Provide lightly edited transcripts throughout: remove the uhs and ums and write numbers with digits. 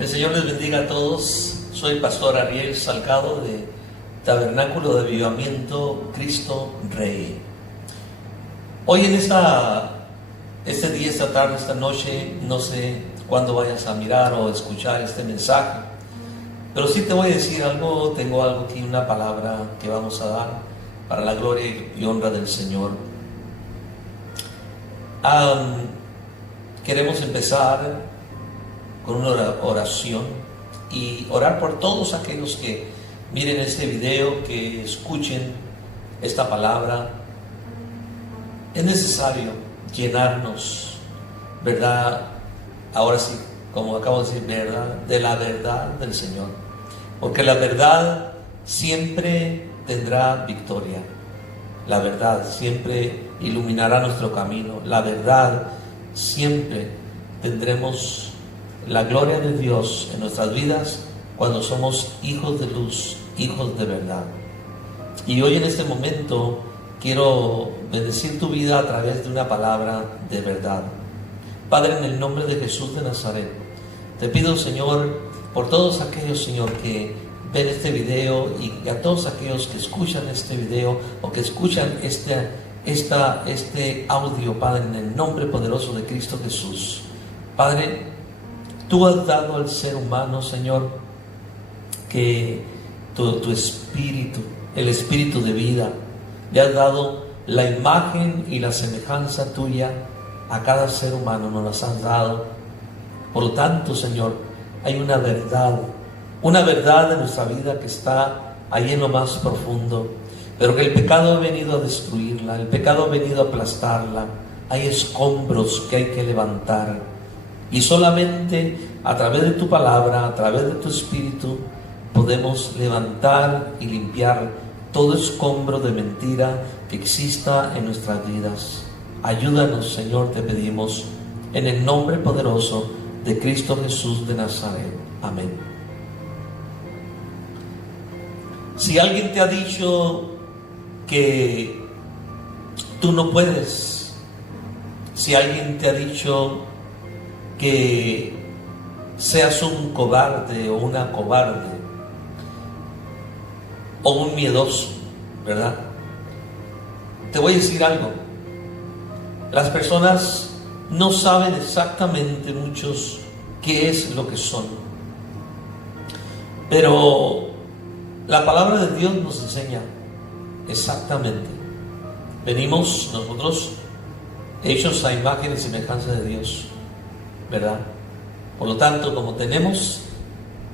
El Señor les bendiga a todos. Soy el pastor Ariel Salgado de Tabernáculo de Avivamiento Cristo Rey. Hoy en este día, esta tarde, esta noche, no sé cuándo vayas a mirar o escuchar este mensaje, pero sí te voy a decir algo. Tengo algo aquí, una palabra que vamos a dar para la gloria y honra del Señor. Queremos empezar con una oración y orar por todos aquellos que miren este video, que escuchen esta palabra. Es necesario llenarnos, ¿verdad? Ahora sí, como acabo de decir, ¿verdad? De la verdad del Señor, porque la verdad siempre tendrá victoria. La verdad siempre iluminará nuestro camino. La verdad siempre tendremos la gloria de Dios en nuestras vidas cuando somos hijos de luz, hijos de verdad. Y hoy en este momento quiero bendecir tu vida a través de una palabra de verdad. Padre, en el nombre de Jesús de Nazaret, te pido, Señor, por todos aquellos, Señor, que ven este video y a todos aquellos que escuchan este video o que escuchan este audio, Padre, en el nombre poderoso de Cristo Jesús. Padre, tú has dado al ser humano, Señor, que tu espíritu, el espíritu de vida, le has dado la imagen y la semejanza tuya a cada ser humano, nos las has dado. Por lo tanto, Señor, hay una verdad de nuestra vida que está ahí en lo más profundo, pero que el pecado ha venido a destruirla, el pecado ha venido a aplastarla. Hay escombros que hay que levantar, y solamente a través de tu palabra, a través de tu espíritu, podemos levantar y limpiar todo escombro de mentira que exista en nuestras vidas. Ayúdanos, Señor, te pedimos, en el nombre poderoso de Cristo Jesús de Nazaret. Amén. Si alguien te ha dicho que tú no puedes, si alguien te ha dicho que seas un cobarde o una cobarde o un miedoso, ¿verdad? Te voy a decir algo. Las personas no saben exactamente muchos qué es lo que son, pero la palabra de Dios nos enseña exactamente. Venimos nosotros hechos a imagen y semejanza de Dios, ¿verdad? Por lo tanto, como tenemos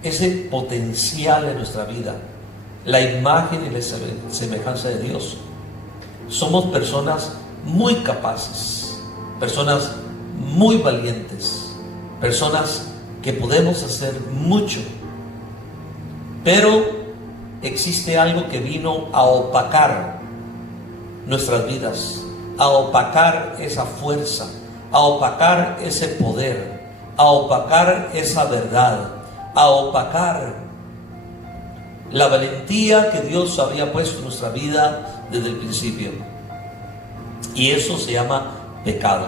ese potencial en nuestra vida, la imagen y la semejanza de Dios, somos personas muy capaces, personas muy valientes, personas que podemos hacer mucho. Pero existe algo que vino a opacar nuestras vidas, a opacar esa fuerza, a opacar ese poder, a opacar esa verdad, a opacar la valentía que Dios había puesto en nuestra vida desde el principio. Y eso se llama pecado.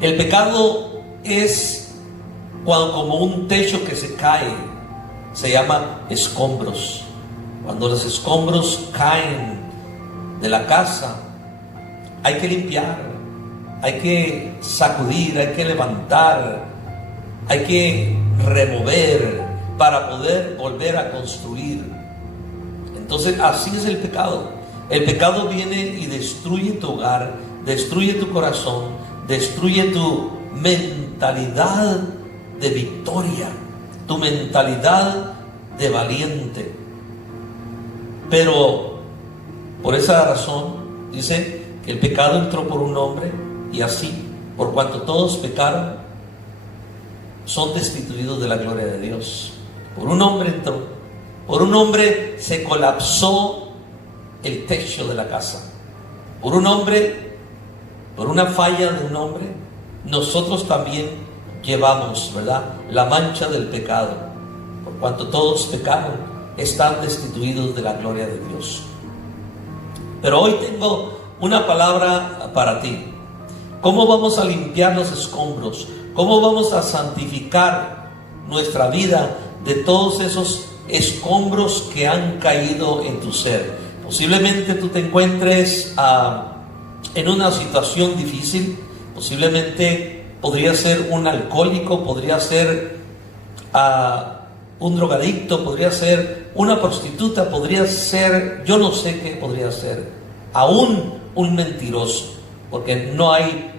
El pecado es como un techo que se cae, se llama escombros. Cuando los escombros caen de la casa, hay que limpiar, hay que sacudir, hay que levantar, hay que remover para poder volver a construir. Entonces, así es el pecado. El pecado viene y destruye tu hogar, destruye tu corazón, destruye tu mentalidad de victoria, tu mentalidad de valiente. Pero por esa razón dice que el pecado entró por un hombre, y así, por cuanto todos pecaron, son destituidos de la gloria de Dios. Por un hombre entró, por un hombre se colapsó el techo de la casa. Por un hombre, por una falla de un hombre, nosotros también llevamos, ¿verdad?, la mancha del pecado. Por cuanto todos pecaron, están destituidos de la gloria de Dios. Pero hoy tengo una palabra para ti. ¿Cómo vamos a limpiar los escombros? ¿Cómo vamos a santificar nuestra vida de todos esos escombros que han caído en tu ser. Posiblemente tú te encuentres en una situación difícil. Posiblemente podría ser un alcohólico, podría ser un drogadicto, podría ser una prostituta, podría ser, yo no sé qué podría ser, aún un mentiroso, porque no hay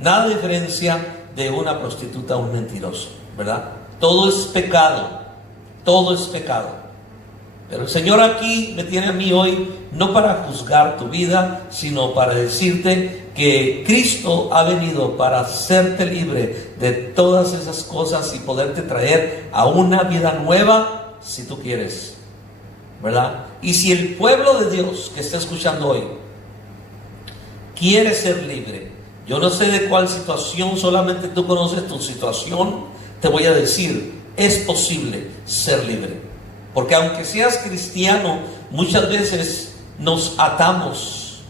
nada de diferencia de una prostituta a un mentiroso, ¿verdad? Todo es pecado, todo es pecado. Pero el Señor aquí me tiene a mí hoy no para juzgar tu vida, sino para decirte que Cristo ha venido para hacerte libre de todas esas cosas y poderte traer a una vida nueva si tú quieres, ¿verdad? Y si el pueblo de Dios que está escuchando hoy quiere ser libre, yo no sé de cuál situación, solamente tú conoces tu situación, te voy a decir, es posible ser libre. Porque aunque seas cristiano, muchas veces nos atamos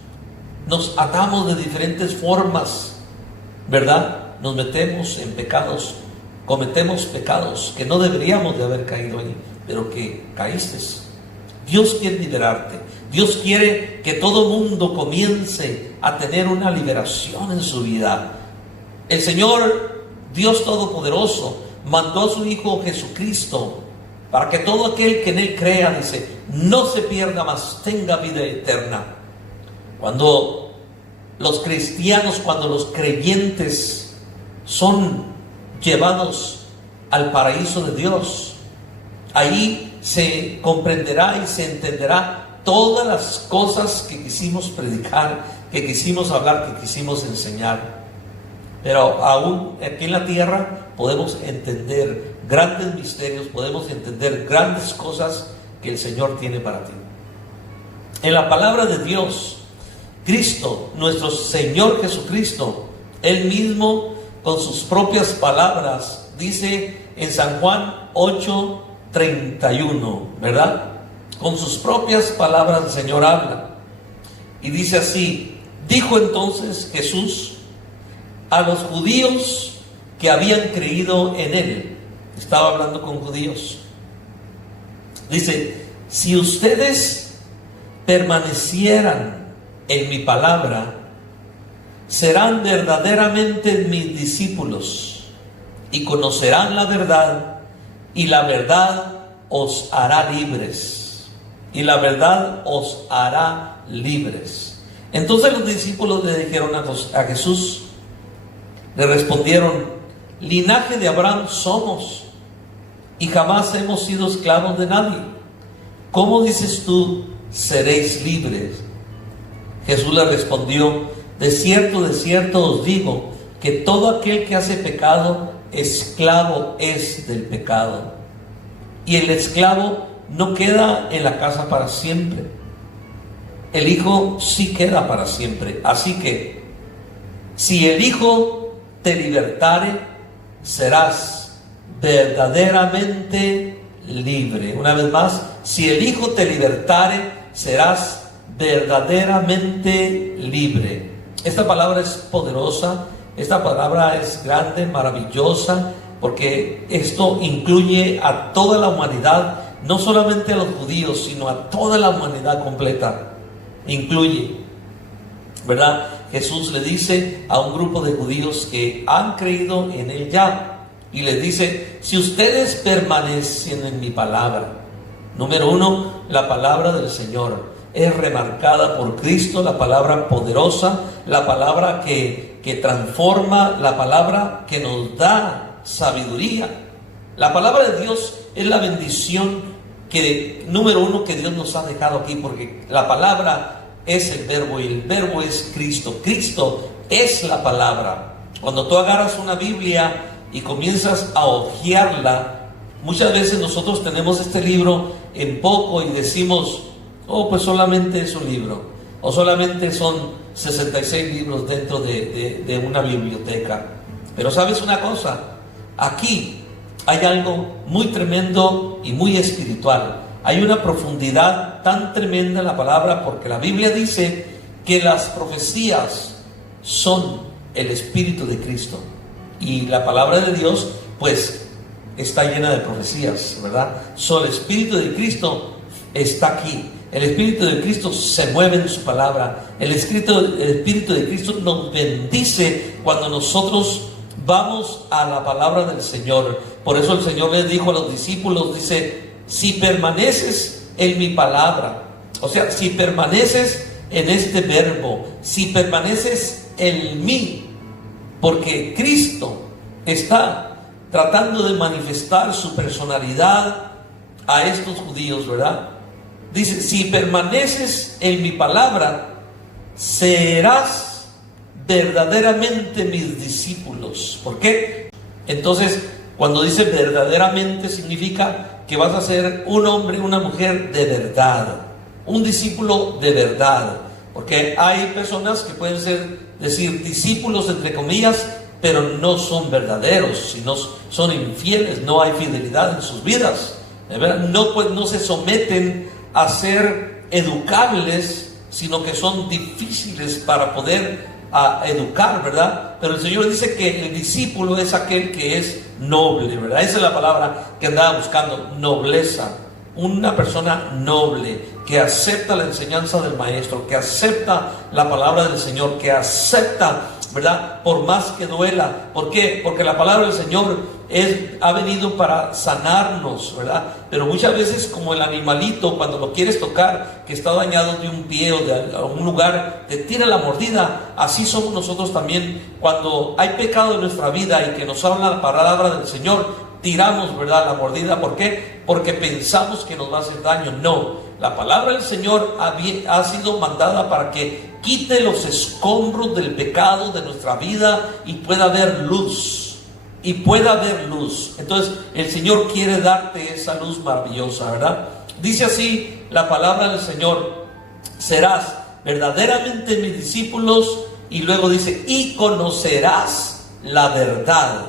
de diferentes formas, ¿verdad? Nos metemos en pecados, cometemos pecados que no deberíamos de haber caído ahí, pero que caíste. Dios quiere liberarte. Dios quiere que todo mundo comience a tener una liberación en su vida. El Señor, Dios Todopoderoso, mandó a su Hijo Jesucristo para que todo aquel que en Él crea, dice, no se pierda, mas tenga vida eterna. Cuando los cristianos, cuando los creyentes son llevados al paraíso de Dios, ahí se comprenderá y se entenderá todas las cosas que quisimos predicar, que quisimos hablar, que quisimos enseñar. Pero aún aquí en la tierra podemos entender grandes misterios, podemos entender grandes cosas que el Señor tiene para ti. En la palabra de Dios, Cristo, nuestro Señor Jesucristo, Él mismo con sus propias palabras, dice en San Juan 8:31, ¿verdad? Con sus propias palabras el Señor habla. Y dice así: dijo entonces Jesús a los judíos que habían creído en Él. Estaba hablando con judíos. Dice: si ustedes permanecieran en mi palabra, serán verdaderamente mis discípulos y conocerán la verdad, y la verdad os hará libres. Y la verdad os hará libres. Entonces los discípulos le dijeron a Jesús, le respondieron: linaje de Abraham somos y jamás hemos sido esclavos de nadie. ¿Cómo dices tú, seréis libres? Jesús le respondió: de cierto os digo, que todo aquel que hace pecado, esclavo es del pecado. Y el esclavo no queda en la casa para siempre. El Hijo sí queda para siempre. Así que, si el Hijo te libertare, serás verdaderamente libre. Una vez más, si el Hijo te libertare, serás verdaderamente libre. Esta palabra es poderosa, esta palabra es grande, maravillosa, porque esto incluye a toda la humanidad, no solamente a los judíos, sino a toda la humanidad completa. Incluye, ¿verdad? Jesús le dice a un grupo de judíos que han creído en Él ya, y les dice: si ustedes permanecen en mi palabra. Número uno, la palabra del Señor es remarcada por Cristo, la palabra poderosa, la palabra que transforma, la palabra que nos da sabiduría. La palabra de Dios es la bendición número uno que Dios nos ha dejado aquí, porque la palabra es el verbo y el verbo es Cristo. Cristo es la palabra. Cuando tú agarras una Biblia y comienzas a hojearla, muchas veces nosotros tenemos este libro en poco y decimos: oh, pues solamente es un libro, o solamente son 66 libros dentro de una biblioteca. Pero ¿sabes una cosa? Aquí hay algo muy tremendo y muy espiritual. Hay una profundidad tan tremenda en la palabra, porque la Biblia dice que las profecías son el Espíritu de Cristo. Y la palabra de Dios, pues, está llena de profecías, ¿verdad? El Espíritu de Cristo está aquí. El Espíritu de Cristo se mueve en su palabra. El Espíritu de Cristo nos bendice cuando nosotros vamos a la palabra del Señor. Por eso el Señor les dijo a los discípulos, dice, si permaneces en mi palabra, o sea, si permaneces en este verbo, si permaneces en mí, porque Cristo está tratando de manifestar su personalidad a estos judíos, ¿verdad? Dice, si permaneces en mi palabra, serás verdaderamente mis discípulos. ¿Por qué? Entonces, cuando dice verdaderamente, significa que vas a ser un hombre y una mujer de verdad, un discípulo de verdad. Porque hay personas que pueden decir discípulos entre comillas, pero no son verdaderos, sino son infieles, no hay fidelidad en sus vidas, no se someten a ser educables, sino que son difíciles para poder educar, ¿verdad? Pero el Señor dice que el discípulo es aquel que es noble, ¿verdad? Esa es la palabra que andaba buscando, nobleza. Una persona noble, que acepta la enseñanza del Maestro, que acepta la palabra del Señor, que acepta, ¿verdad? Por más que duela. ¿Por qué? Porque la palabra del Señor ha venido para sanarnos, ¿verdad? Pero muchas veces, como el animalito, cuando lo quieres tocar, que está dañado de un pie o de algún lugar, te tira la mordida. Así somos nosotros también. Cuando hay pecado en nuestra vida y que nos habla la palabra del Señor, tiramos, ¿verdad?, la mordida. ¿Por qué? Porque pensamos que nos va a hacer daño. No, la palabra del Señor ha sido mandada para que quite los escombros del pecado de nuestra vida y pueda haber luz. Y pueda haber luz. Entonces el Señor quiere darte esa luz maravillosa, ¿verdad? Dice así la palabra del Señor: serás verdaderamente mis discípulos. Y luego dice, y conocerás la verdad.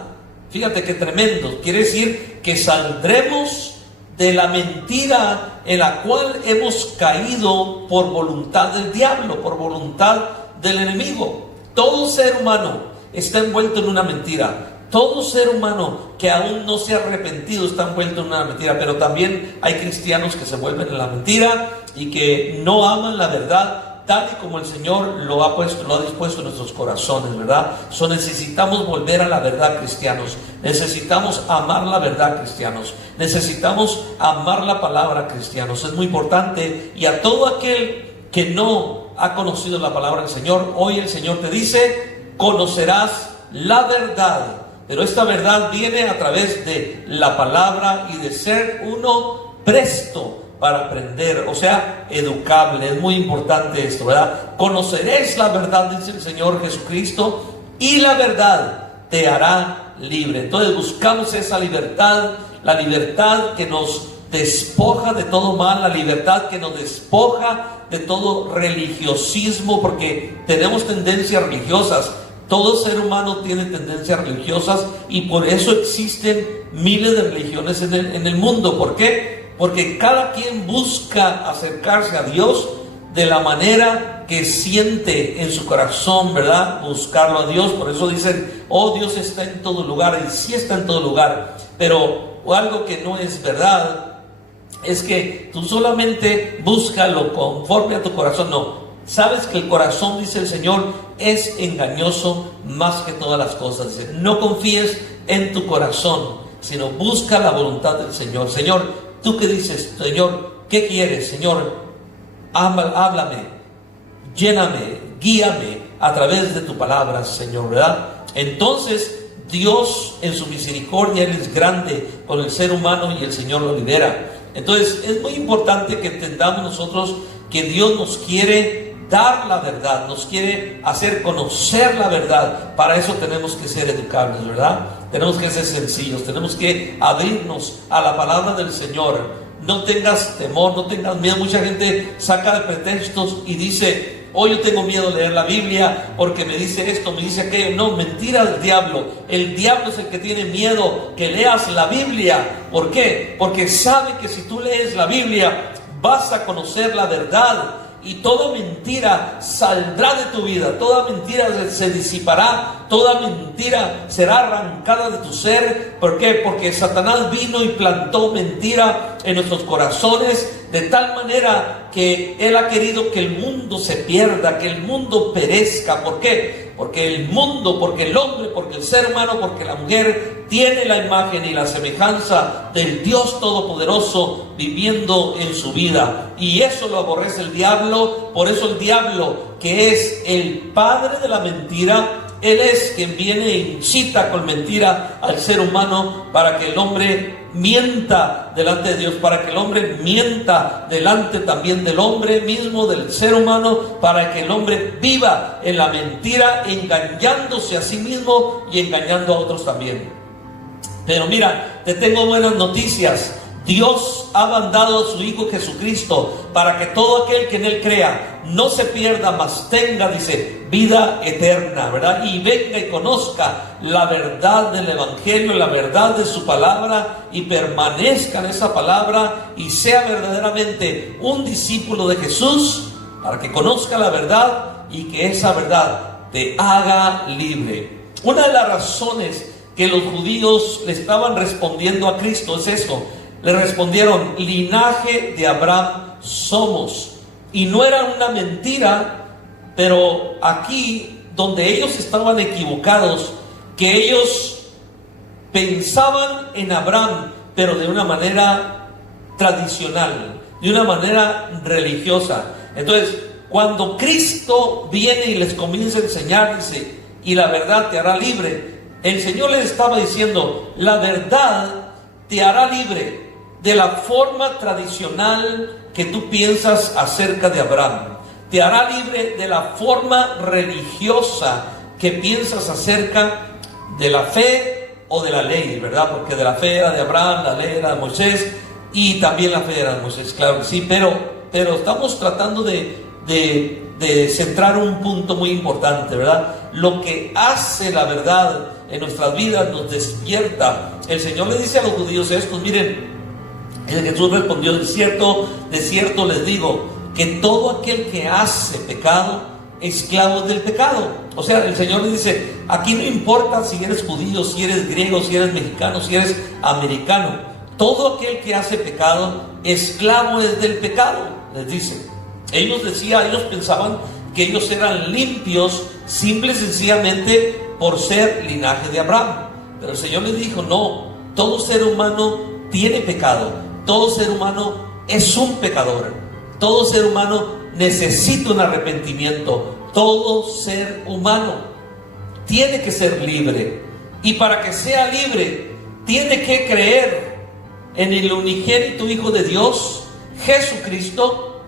Fíjate qué tremendo. Quiere decir que saldremos de la mentira en la cual hemos caído por voluntad del diablo, por voluntad del enemigo. Todo ser humano está envuelto en una mentira. Todo ser humano que aún no se ha arrepentido está envuelto en una mentira. Pero también hay cristianos que se vuelven en la mentira y que no aman la verdad tal y como el Señor lo ha dispuesto en nuestros corazones, ¿verdad? Necesitamos volver a la verdad, cristianos. Necesitamos amar la verdad, cristianos. Necesitamos amar la palabra, cristianos. Es muy importante. Y a todo aquel que no ha conocido la palabra del Señor, hoy el Señor te dice, conocerás la verdad. Pero esta verdad viene a través de la palabra y de ser uno presto para aprender, o sea, educable. Es muy importante esto, ¿verdad? Conoceréis la verdad, dice el Señor Jesucristo, y la verdad te hará libre. Entonces buscamos esa libertad, la libertad que nos despoja de todo mal, la libertad que nos despoja de todo religiosismo, porque tenemos tendencias religiosas. Todo ser humano tiene tendencias religiosas y por eso existen miles de religiones en el mundo. ¿Por qué? Porque cada quien busca acercarse a Dios de la manera que siente en su corazón, ¿verdad? Buscarlo a Dios. Por eso dicen, oh, Dios está en todo lugar. Y sí está en todo lugar. Pero algo que no es verdad es que tú solamente búscalo conforme a tu corazón. No. Sabes que el corazón, dice el Señor, es engañoso más que todas las cosas. Dice, no confíes en tu corazón, sino busca la voluntad del Señor. Señor, ¿tú qué dices? Señor, ¿qué quieres? Señor, háblame, lléname, guíame a través de tu palabra, Señor, ¿verdad? Entonces Dios en su misericordia, Él es grande con el ser humano y el Señor lo libera. Entonces es muy importante que entendamos nosotros que Dios nos quiere dar la verdad, nos quiere hacer conocer la verdad. Para eso tenemos que ser educables, ¿verdad? Tenemos que ser sencillos, tenemos que abrirnos a la palabra del Señor. No tengas temor, no tengas miedo. Mucha gente saca de pretextos y dice, oh, yo tengo miedo de leer la Biblia porque me dice esto, me dice aquello. No, mentira del diablo. El diablo es el que tiene miedo que leas la Biblia. ¿Por qué? Porque sabe que si tú lees la Biblia vas a conocer la verdad. y toda mentira saldrá de tu vida, toda mentira se disipará, toda mentira será arrancada de tu ser. ¿Por qué? Porque Satanás vino y plantó mentira en nuestros corazones, de tal manera que él ha querido que el mundo se pierda, que el mundo perezca. ¿Por qué? Porque el mundo, porque el hombre, porque el ser humano, porque la mujer tiene la imagen y la semejanza del Dios Todopoderoso viviendo en su vida, y eso lo aborrece el diablo. Por eso el diablo, que es el padre de la mentira, él es quien viene e incita con mentira al ser humano para que el hombre mienta delante de Dios, para que el hombre mienta delante también del hombre mismo, del ser humano, para que el hombre viva en la mentira, engañándose a sí mismo y engañando a otros también. Pero mira, te tengo buenas noticias. Dios ha mandado a su Hijo Jesucristo para que todo aquel que en Él crea no se pierda, mas tenga, dice, vida eterna, ¿verdad? Y venga y conozca la verdad del Evangelio, la verdad de su palabra, y permanezca en esa palabra y sea verdaderamente un discípulo de Jesús, para que conozca la verdad y que esa verdad te haga libre. Una de las razones que los judíos le estaban respondiendo a Cristo es esto. Le respondieron: linaje de Abraham somos. Y no era una mentira, pero aquí donde ellos estaban equivocados, que ellos pensaban en Abraham, pero de una manera tradicional, de una manera religiosa. Entonces, cuando Cristo viene y les comienza a enseñar, dice, y la verdad te hará libre, el Señor les estaba diciendo: la verdad te hará libre de la forma tradicional que tú piensas acerca de Abraham. Te hará libre de la forma religiosa que piensas acerca de la fe o de la ley, ¿verdad? Porque de la fe era de Abraham, la ley era de Moisés, y también la fe era de Moisés, claro que sí, pero estamos tratando de centrar un punto muy importante, ¿verdad? Lo que hace la verdad en nuestras vidas nos despierta. El Señor le dice a los judíos estos: miren, Jesús respondió: de cierto les digo, que todo aquel que hace pecado, esclavo es del pecado. O sea, el Señor les dice: aquí no importa si eres judío, si eres griego, si eres mexicano, si eres americano, todo aquel que hace pecado, esclavo es del pecado, les dice. Ellos pensaban que ellos eran limpios simple y sencillamente por ser linaje de Abraham. Pero el Señor les dijo: no, todo ser humano tiene pecado. Todo ser humano es un pecador. Todo ser humano necesita un arrepentimiento. Todo ser humano tiene que ser libre. Y para que sea libre, tiene que creer en el unigénito Hijo de Dios, Jesucristo,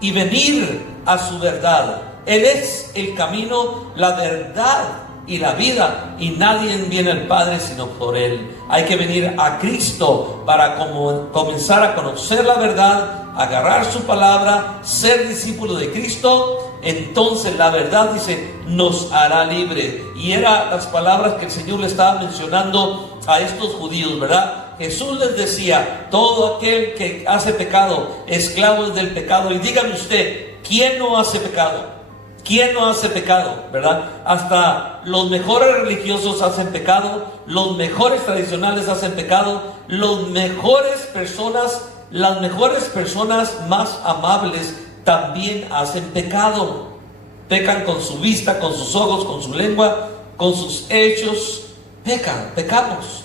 y venir a su verdad. Él es el camino, la verdad y la vida, y nadie viene al Padre sino por Él. Hay que venir a Cristo para comenzar a conocer la verdad, agarrar su palabra, ser discípulo de Cristo. Entonces la verdad, dice, nos hará libre. Y eran las palabras que el Señor le estaba mencionando a estos judíos, ¿verdad? Jesús les decía: todo aquel que hace pecado, esclavo es del pecado. Y dígame usted, ¿quién no hace pecado? ¿Quién no hace pecado? ¿Verdad? Hasta los mejores religiosos hacen pecado, los mejores tradicionales hacen pecado, las mejores personas más amables también hacen pecado. Pecan con su vista, con sus ojos, con su lengua, con sus hechos. Pecamos.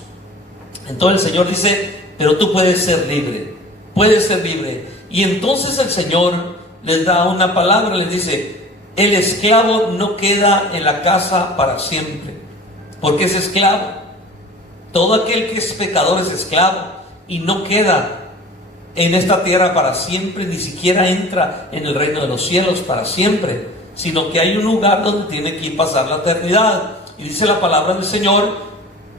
Entonces el Señor dice: pero tú puedes ser libre, puedes ser libre. Y entonces el Señor les da una palabra, les dice: el esclavo no queda en la casa para siempre, porque es esclavo. Todo aquel que es pecador es esclavo y no queda en esta tierra para siempre, ni siquiera entra en el reino de los cielos para siempre, sino que hay un lugar donde tiene que pasar la eternidad. Y dice la palabra del Señor: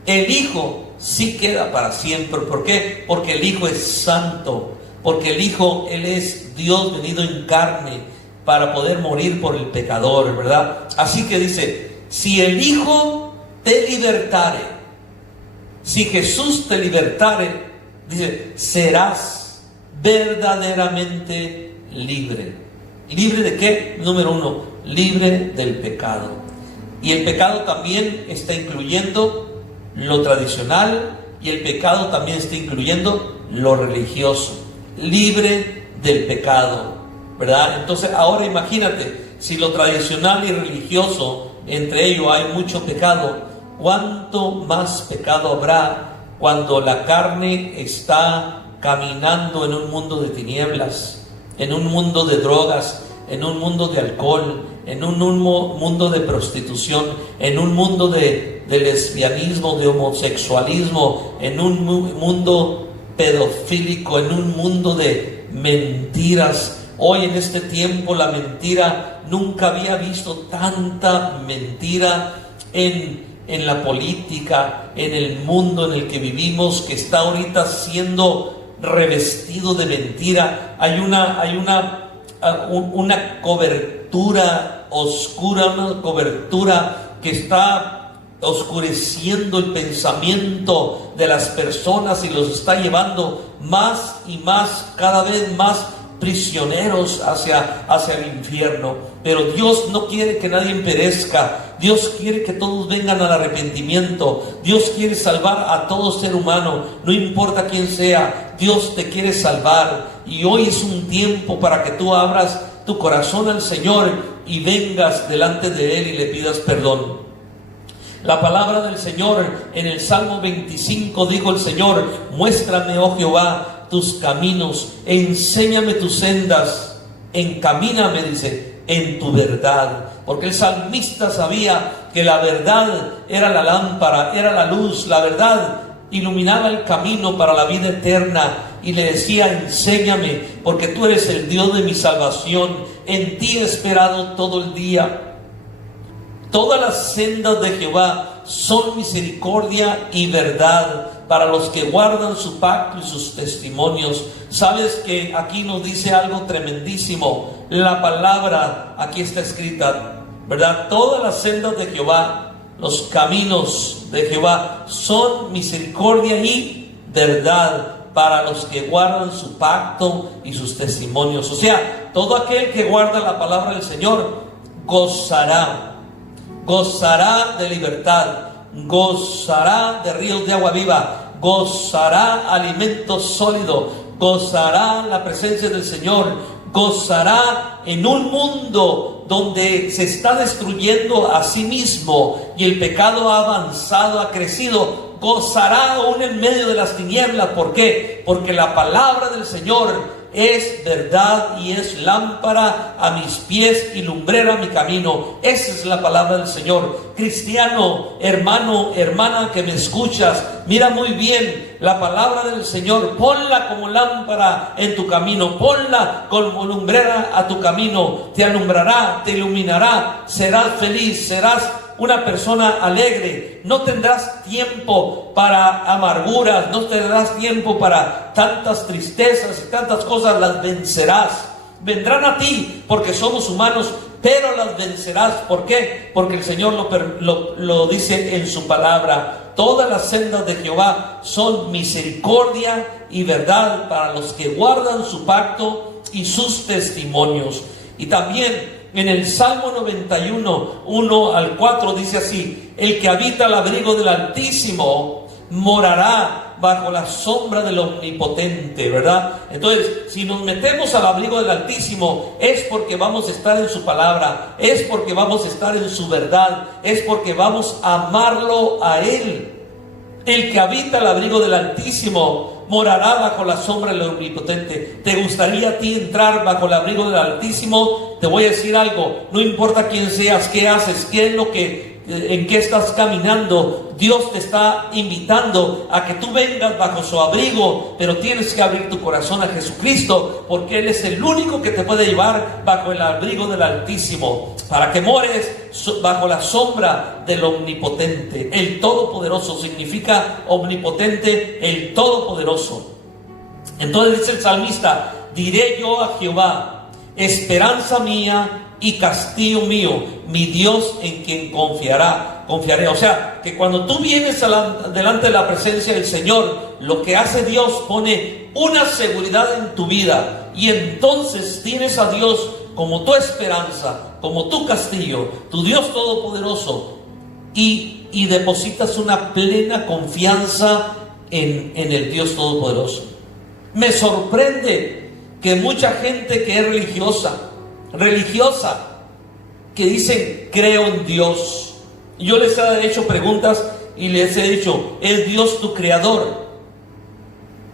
el Hijo sí queda para siempre. ¿Por qué? Porque el Hijo es santo, porque el Hijo, Él es Dios venido en carne para poder morir por el pecador, ¿verdad? Así que dice: si el Hijo te libertare, si Jesús te libertare, dice, serás verdaderamente libre. ¿Libre de qué? Número uno, libre del pecado. Y el pecado también está incluyendo lo tradicional, y el pecado también está incluyendo lo religioso. Libre del pecado, ¿verdad? Entonces ahora imagínate, si lo tradicional y religioso, entre ellos hay mucho pecado, ¿cuánto más pecado habrá cuando la carne está caminando en un mundo de tinieblas, en un mundo de drogas, en un mundo de alcohol, en un mundo de prostitución, en un mundo de lesbianismo, de homosexualismo, en un mundo pedofílico, en un mundo de mentiras? Hoy en este tiempo la mentira, nunca había visto tanta mentira en la política, en el mundo en el que vivimos, que está ahorita siendo revestido de mentira. Hay una cobertura oscura, una cobertura que está oscureciendo el pensamiento de las personas y los está llevando más y más, cada vez más prisioneros hacia el infierno. Pero Dios no quiere que nadie perezca. Dios quiere que todos vengan al arrepentimiento. Dios quiere salvar a todo ser humano, no importa quién sea. Dios te quiere salvar, y hoy es un tiempo para que tú abras tu corazón al Señor y vengas delante de Él y le pidas perdón. La palabra del Señor en el Salmo 25 dijo el Señor: muéstrame, oh Jehová, tus caminos, enséñame tus sendas, encamíname, dice, en tu verdad. Porque el salmista sabía que la verdad era la lámpara, era la luz. La verdad iluminaba el camino para la vida eterna, y le decía: enséñame, porque tú eres el Dios de mi salvación, en ti he esperado todo el día. Todas las sendas de Jehová son misericordia y verdad para los que guardan su pacto y sus testimonios. Sabes que aquí nos dice algo tremendísimo. La palabra aquí está escrita, ¿verdad? Todas las sendas de Jehová, los caminos de Jehová son misericordia y verdad para los que guardan su pacto y sus testimonios. O sea, todo aquel que guarda la palabra del Señor gozará de libertad, gozará de ríos de agua viva, gozará alimento sólido, gozará la presencia del Señor, gozará en un mundo donde se está destruyendo a sí mismo y el pecado ha avanzado, ha crecido. Gozará aún en medio de las tinieblas. ¿Por qué? Porque la palabra del Señor es verdad y es lámpara a mis pies y lumbrera a mi camino. Esa es la palabra del Señor. Cristiano, hermano, hermana que me escuchas, mira muy bien la palabra del Señor. Ponla como lámpara en tu camino, ponla como lumbrera a tu camino. Te alumbrará, te iluminará, serás feliz, serás una persona alegre. No tendrás tiempo para amarguras, no tendrás tiempo para tantas tristezas y tantas cosas. Las vencerás. Vendrán a ti porque somos humanos, pero las vencerás. ¿Por qué? Porque el Señor lo dice en su palabra. Todas las sendas de Jehová son misericordia y verdad para los que guardan su pacto y sus testimonios. Y también en el Salmo 91, 1 al 4 dice así: el que habita al abrigo del Altísimo morará bajo la sombra del Omnipotente, ¿verdad? Entonces, si nos metemos al abrigo del Altísimo, es porque vamos a estar en su palabra, es porque vamos a estar en su verdad, es porque vamos a amarlo a Él. El que habita al abrigo del Altísimo morará bajo la sombra del Omnipotente. ¿Te gustaría a ti entrar bajo el abrigo del Altísimo? Te voy a decir algo: no importa quién seas, qué haces, qué es lo que, en qué estás caminando, Dios te está invitando a que tú vengas bajo su abrigo, pero tienes que abrir tu corazón a Jesucristo, porque Él es el único que te puede llevar bajo el abrigo del Altísimo, para que mores bajo la sombra del Omnipotente. El Todopoderoso significa omnipotente, el Todopoderoso. Entonces dice el salmista: diré yo a Jehová, esperanza mía y castillo mío, mi Dios en quien confiaré. O sea, que cuando tú vienes delante de la presencia del Señor, lo que hace Dios, pone una seguridad en tu vida, y entonces tienes a Dios como tu esperanza, como tu castillo, tu Dios todopoderoso, y depositas una plena confianza en el Dios todopoderoso. Me sorprende que mucha gente que es religiosa, que dicen creo en Dios. Yo les he hecho preguntas y les he dicho, ¿es Dios tu creador?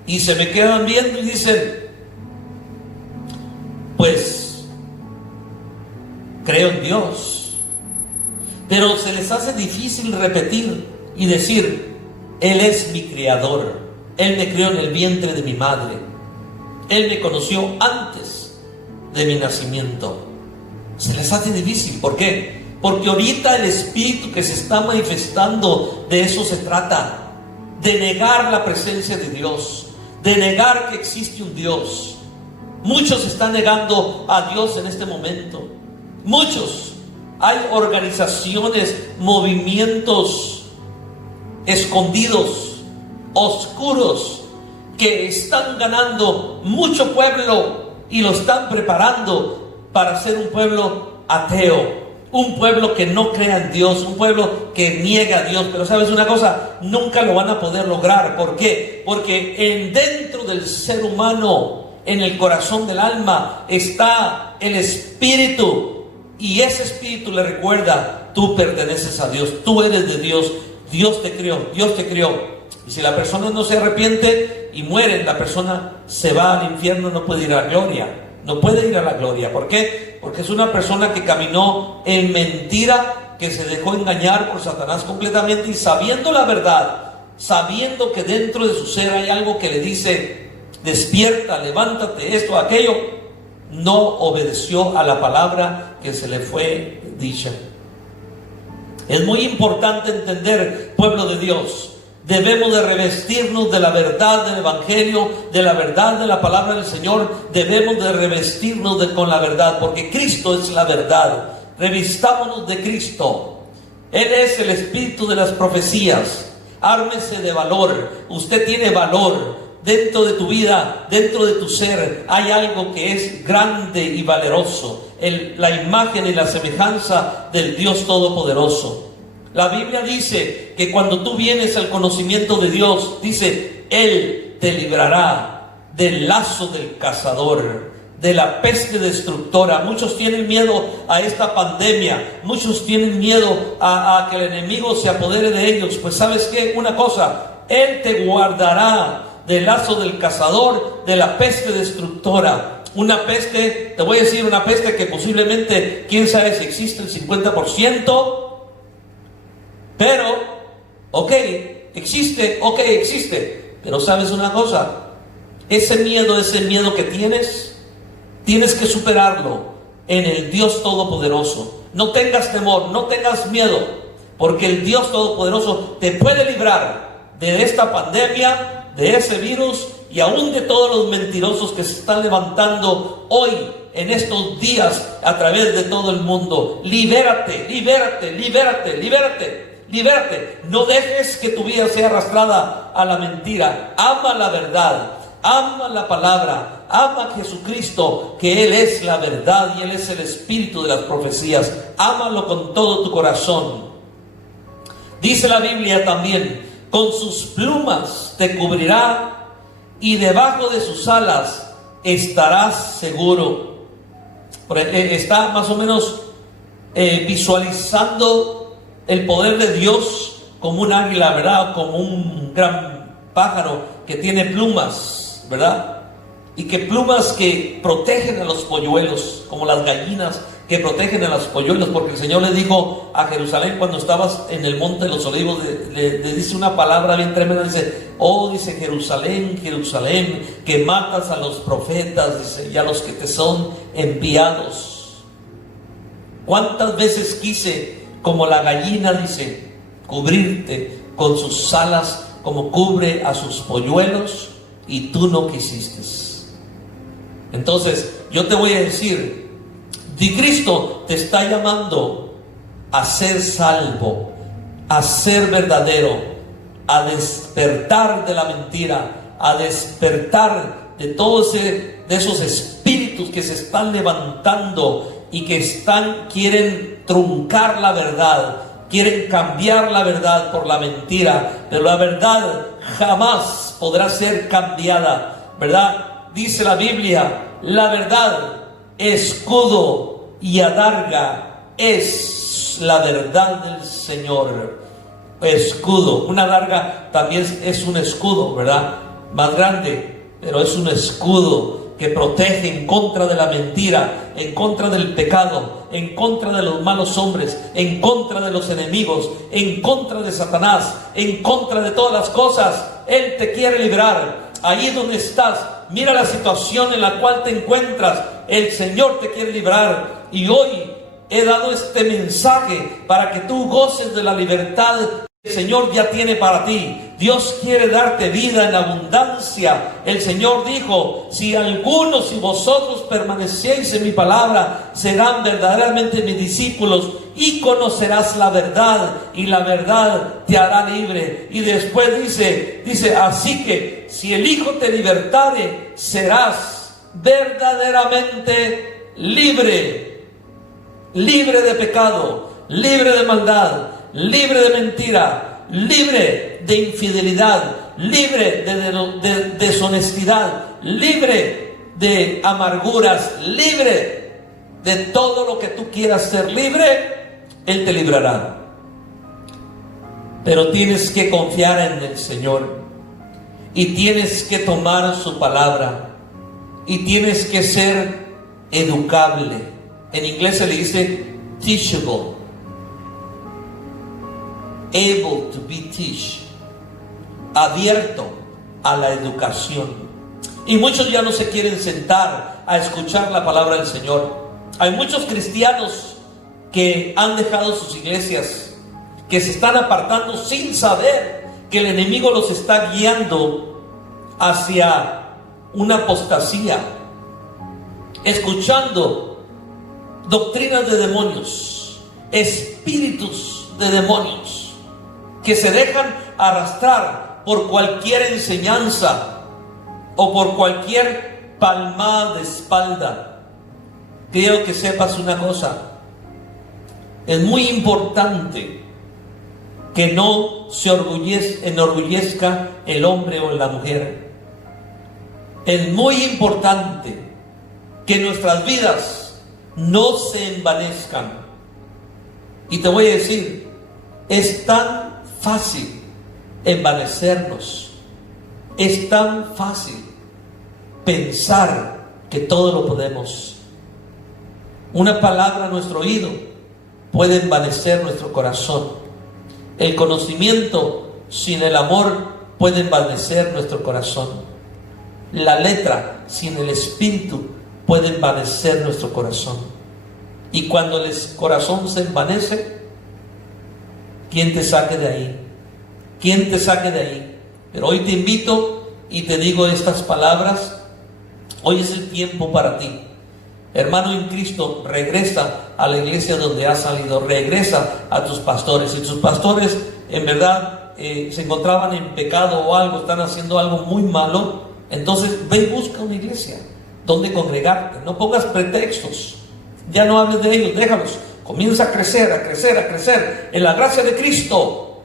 Y se me quedan viendo y dicen, pues creo en Dios. Pero se les hace difícil repetir y decir, Él es mi creador. Él me creó en el vientre de mi madre. Él me conoció antes de mi nacimiento. Se les hace difícil. ¿Por qué? Porque ahorita el espíritu que se está manifestando, de eso se trata. De negar la presencia de Dios. De negar que existe un Dios. Muchos están negando a Dios en este momento. Muchos. Hay organizaciones, movimientos escondidos, oscuros, que están ganando mucho pueblo y lo están preparando para ser un pueblo ateo, un pueblo que no crea en Dios, un pueblo que niega a Dios. Pero sabes una cosa, nunca lo van a poder lograr. ¿Por qué? Porque dentro del ser humano, en el corazón del alma, está el espíritu. Y ese espíritu le recuerda, tú perteneces a Dios, tú eres de Dios, Dios te creó, Dios te creó. Y si la persona no se arrepiente y muere, la persona se va al infierno, no puede ir a la gloria. No puede ir a la gloria. ¿Por qué? Porque es una persona que caminó en mentira, que se dejó engañar por Satanás completamente, y sabiendo la verdad, sabiendo que dentro de su ser hay algo que le dice, despierta, levántate, esto, aquello, no obedeció a la palabra que se le fue dicha. Es muy importante entender, pueblo de Dios, debemos de revestirnos de la verdad del Evangelio, de la verdad de la palabra del Señor. Debemos de revestirnos con la verdad, porque Cristo es la verdad. Revistámonos de Cristo. Él es el espíritu de las profecías. Ármese de valor. Usted tiene valor. Dentro de tu vida, dentro de tu ser, hay algo que es grande y valeroso. La imagen y la semejanza del Dios Todopoderoso. La Biblia dice que cuando tú vienes al conocimiento de Dios, dice, Él te librará del lazo del cazador, de la peste destructora. Muchos tienen miedo a esta pandemia. Muchos tienen miedo a que el enemigo se apodere de ellos. Pues ¿sabes qué? Una cosa, Él te guardará del lazo del cazador, de la peste destructora. Una peste, te voy a decir, una peste que posiblemente, quién sabe si existe el 50%, pero, existe, pero sabes una cosa, ese miedo que tienes que superarlo en el Dios Todopoderoso. No tengas temor, no tengas miedo, porque el Dios Todopoderoso te puede librar de esta pandemia, de ese virus y aún de todos los mentirosos que se están levantando hoy, en estos días, a través de todo el mundo. Libérate, libérate, libérate, libérate, libérate. No dejes que tu vida sea arrastrada a la mentira. Ama la verdad, ama la palabra, ama a Jesucristo, que Él es la verdad y Él es el espíritu de las profecías. Ámalo con todo tu corazón. Dice la Biblia también, con sus plumas te cubrirá y debajo de sus alas estarás seguro. Está más o menos visualizando el poder de Dios como un águila, ¿verdad? Como un gran pájaro que tiene plumas, ¿verdad? Y que plumas que protegen a los polluelos, como las gallinas que protegen a los polluelos, porque el Señor le dijo a Jerusalén cuando estabas en el monte de los olivos, le dice una palabra bien tremenda, dice Jerusalén, Jerusalén, que matas a los profetas, dice, y a los que te son enviados. ¿Cuántas veces quise, como la gallina, dice, cubrirte con sus alas, como cubre a sus polluelos, y tú no quisiste? Entonces, yo te voy a decir, Cristo te está llamando a ser salvo, a ser verdadero, a despertar de la mentira, a despertar de todos esos espíritus espíritus que se están levantando y que quieren truncar la verdad, quieren cambiar la verdad por la mentira, pero la verdad jamás podrá ser cambiada, ¿verdad? Dice la Biblia, la verdad, escudo y adarga es la verdad del Señor. Escudo, una adarga también es un escudo, ¿verdad? Más grande, pero es un escudo que protege en contra de la mentira, en contra del pecado, en contra de los malos hombres, en contra de los enemigos, en contra de Satanás, en contra de todas las cosas. Él te quiere librar. Ahí donde estás, mira la situación en la cual te encuentras. El Señor te quiere librar. Y hoy he dado este mensaje para que tú goces de la libertad que el Señor ya tiene para ti. Dios quiere darte vida en abundancia. El Señor dijo, si vosotros permanecéis en mi palabra, serán verdaderamente mis discípulos y conocerás la verdad, y la verdad te hará libre. Y después dice, así que si el Hijo te libertare, serás verdaderamente libre. Libre de pecado, libre de maldad, libre de mentira, libre de infidelidad, libre de deshonestidad, libre de amarguras, libre de todo lo que tú quieras ser libre. Él te librará. Pero tienes que confiar en el Señor, y tienes que tomar su palabra, y tienes que ser educable. En inglés se le dice teachable, able to be teach, abierto a la educación. Y muchos ya no se quieren sentar a escuchar la palabra del Señor. Hay muchos cristianos que han dejado sus iglesias, que se están apartando sin saber que el enemigo los está guiando hacia una apostasía, escuchando doctrinas de demonios, espíritus de demonios, que se dejan arrastrar por cualquier enseñanza o por cualquier palmada de espalda. Quiero que sepas una cosa: es muy importante que no se enorgullezca el hombre o la mujer. Es muy importante que nuestras vidas no se envanezcan. Y te voy a decir, es tan fácil envanecernos, es tan fácil pensar que todo lo podemos. Una palabra a nuestro oído puede envanecer nuestro corazón. El conocimiento sin el amor puede envanecer nuestro corazón. La letra sin el espíritu puede envanecer nuestro corazón. Y cuando el corazón se envanece, ¿quién te saque de ahí? ¿Quién te saque de ahí? Pero hoy te invito y te digo estas palabras. Hoy es el tiempo para ti. Hermano en Cristo, regresa a la iglesia donde has salido, regresa a tus pastores. Si tus pastores en verdad se encontraban en pecado o algo, están haciendo algo muy malo, entonces ve y busca una iglesia donde congregarte. No pongas pretextos, ya no hables de ellos, déjalos. Comienza a crecer en la gracia de Cristo.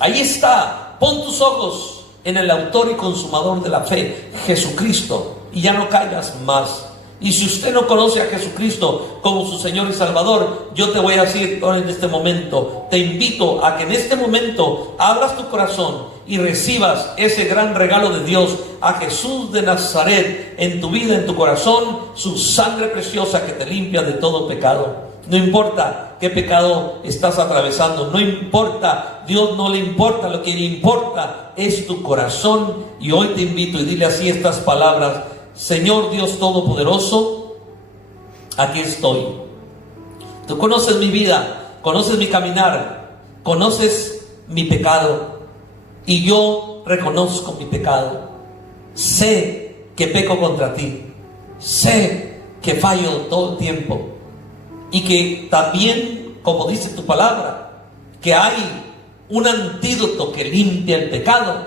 Ahí está. Pon tus ojos en el autor y consumador de la fe, Jesucristo, y ya no caigas más. Y si usted no conoce a Jesucristo como su Señor y Salvador, yo te voy a decir ahora en este momento, te invito a que en este momento abras tu corazón y recibas ese gran regalo de Dios, a Jesús de Nazaret, en tu vida, en tu corazón, su sangre preciosa que te limpia de todo pecado. No importa qué pecado estás atravesando, no importa, Dios no le importa, lo que le importa es tu corazón. Y hoy te invito y dile así estas palabras: Señor Dios Todopoderoso, aquí estoy. Tú conoces mi vida, conoces mi caminar, conoces mi pecado, y yo reconozco mi pecado. Sé que peco contra ti, sé que fallo todo el tiempo, y que también, como dice tu palabra, que hay un antídoto que limpia el pecado,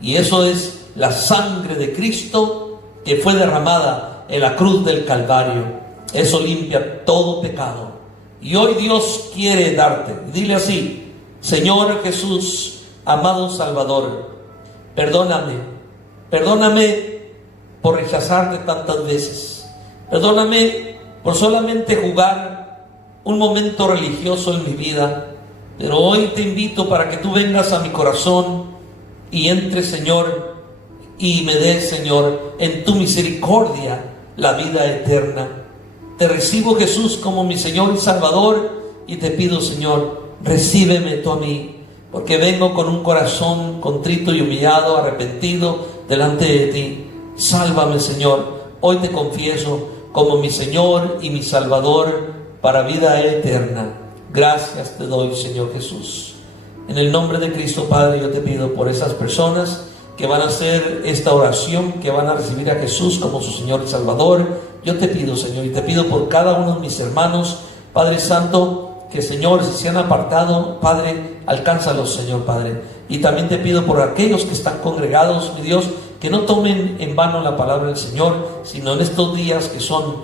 y eso es la sangre de Cristo que fue derramada en la cruz del Calvario. Eso limpia todo pecado. Y hoy Dios quiere darte. Dile así: Señor Jesús, amado Salvador, perdóname. Perdóname por rechazarte tantas veces. Perdóname por solamente jugar un momento religioso en mi vida. Pero hoy te invito para que tú vengas a mi corazón y entres, Señor, y me des, Señor, en tu misericordia la vida eterna. Te recibo, Jesús, como mi Señor y Salvador, y te pido, Señor, recíbeme tú a mí, porque vengo con un corazón contrito y humillado, arrepentido delante de ti. Sálvame, Señor. Hoy te confieso como mi Señor y mi Salvador para vida eterna. Gracias te doy, Señor Jesús. En el nombre de Cristo, Padre, yo te pido por esas personas que van a hacer esta oración, que van a recibir a Jesús como su Señor y Salvador. Yo te pido, Señor, y te pido por cada uno de mis hermanos, Padre Santo, que, Señor, si se han apartado, Padre, alcánzalos, Señor, Padre. Y también te pido por aquellos que están congregados, mi Dios, que no tomen en vano la palabra del Señor, sino en estos días que son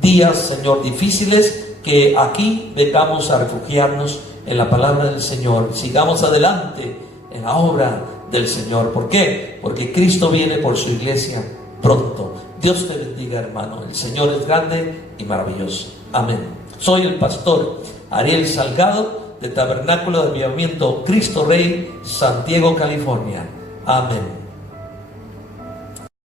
días, Señor, difíciles, que aquí vengamos a refugiarnos en la palabra del Señor. Sigamos adelante en la obra del Señor. ¿Por qué? Porque Cristo viene por su iglesia pronto. Dios te bendiga, hermano. El Señor es grande y maravilloso. Amén. Soy el pastor Ariel Salgado, de Tabernáculo de Avivamiento Cristo Rey, San Diego, California. Amén.